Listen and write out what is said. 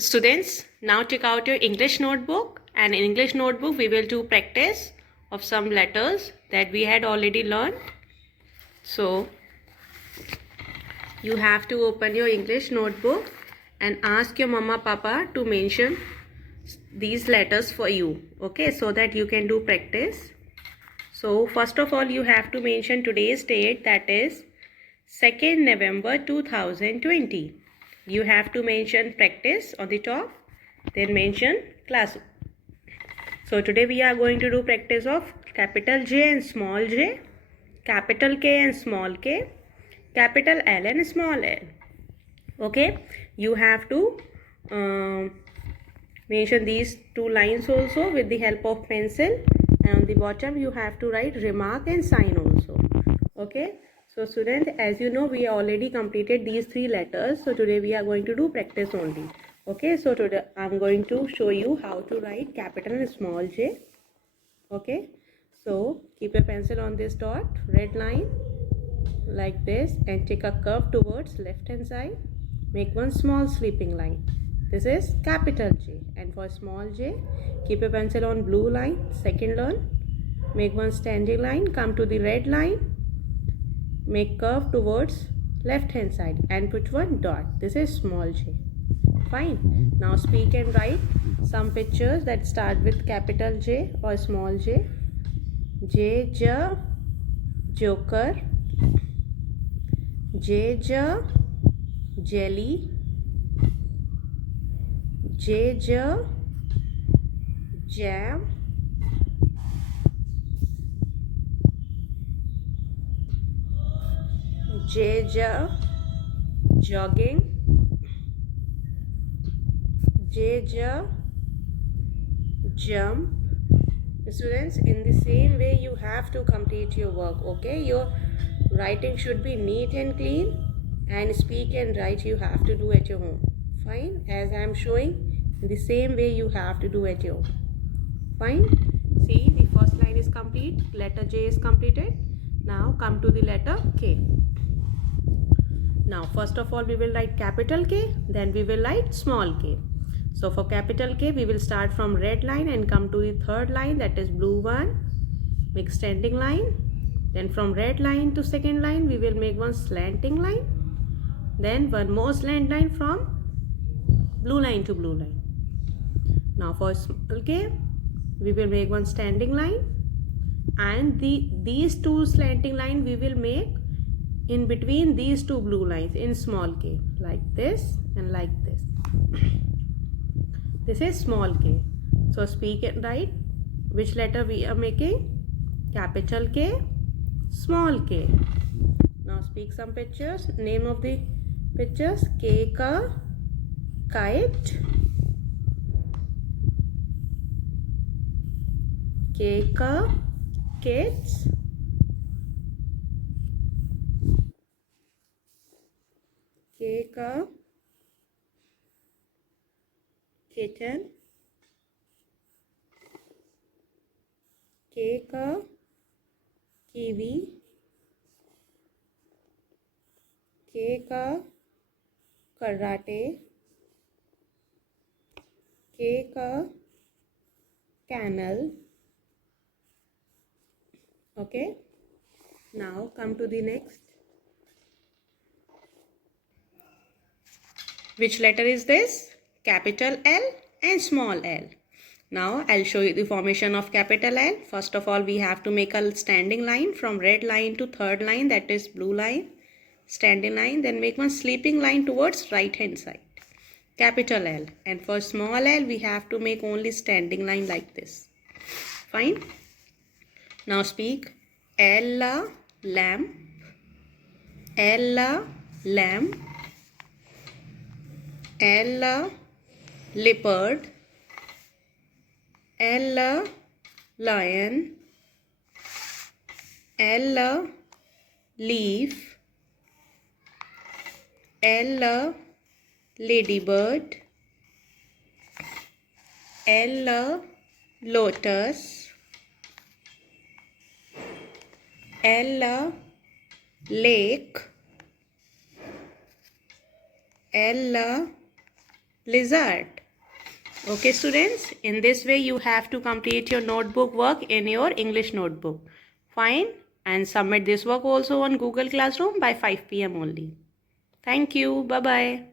Students, now take out your English notebook, and in English notebook we will do practice of some letters that we had already learned. So you have to open your English notebook and ask your mama papa to mention these letters for you, okay, so that you can do practice. So first of all you have to mention today's date, that is 2nd November 2020. You have to mention practice on the top, then mention class. So today we are going to do practice of capital J and small j, capital K and small k, capital L and small l. Okay, you have to mention these two lines also with the help of pencil, and on the bottom you have to write remark and sign also. Okay, so student, as you know, we already completed these three letters, so today we are going to do practice only. Okay, so today I'm going to show you how to write capital and small j. Okay, so keep a pencil on this dot, red line like this, and take a curve towards left hand side. Make one small sweeping line. This is capital J. And for small j, keep a pencil on blue line, second line. Make one standing line, come to the red line. Make curve towards left hand side and put one dot. This is small j. Fine. Now speak and write some pictures that start with capital J or small j. J, J, joker. J, J, jelly. J, J, jam. J, J, jogging. J, J, jump. Students, in the same way you have to complete your work. Okay, your writing should be neat and clean, and speak and write you have to do at your home. Fine, as I am showing, in the same way you have to do at your home. Fine. See, the first line is complete, letter J is completed. Now come to the letter K. Now first of all we will write capital K, then we will write small k. So for capital K we will start from red line and come to the third line, that is blue one. Make standing line. Then from red line to second line we will make one slanting line. Then one more slant line from blue line to blue line. Now for small k we will make one standing line, and these two slanting line we will make in between these two blue lines in small k, like this and like this. This is small k. So speak and write which letter we are making. Capital K, small k. Now speak some pictures. Name of the pictures: K ka kite, K ka kids, K ka kitten, K ka kiwi, K ka karate, K ka camel. Okay, now come to the next. Which letter is this? Capital L and small l. Now I'll show you the formation of capital L. First of all we have to make a standing line from red line to third line, that is blue line. Standing line, then make one sleeping line towards right hand side. Capital L. And for small l we have to make only standing line like this. Fine. Now speak. L, lamp. L, lamp. L, leopard. L, lion. L, leaf. L, ladybird. L, lotus. L, lake. L, Lizard. Okay, students, in this way you have to complete your notebook work in your English notebook. Fine, and submit this work also on Google Classroom by 5 p.m. only. Thank you. Bye-bye.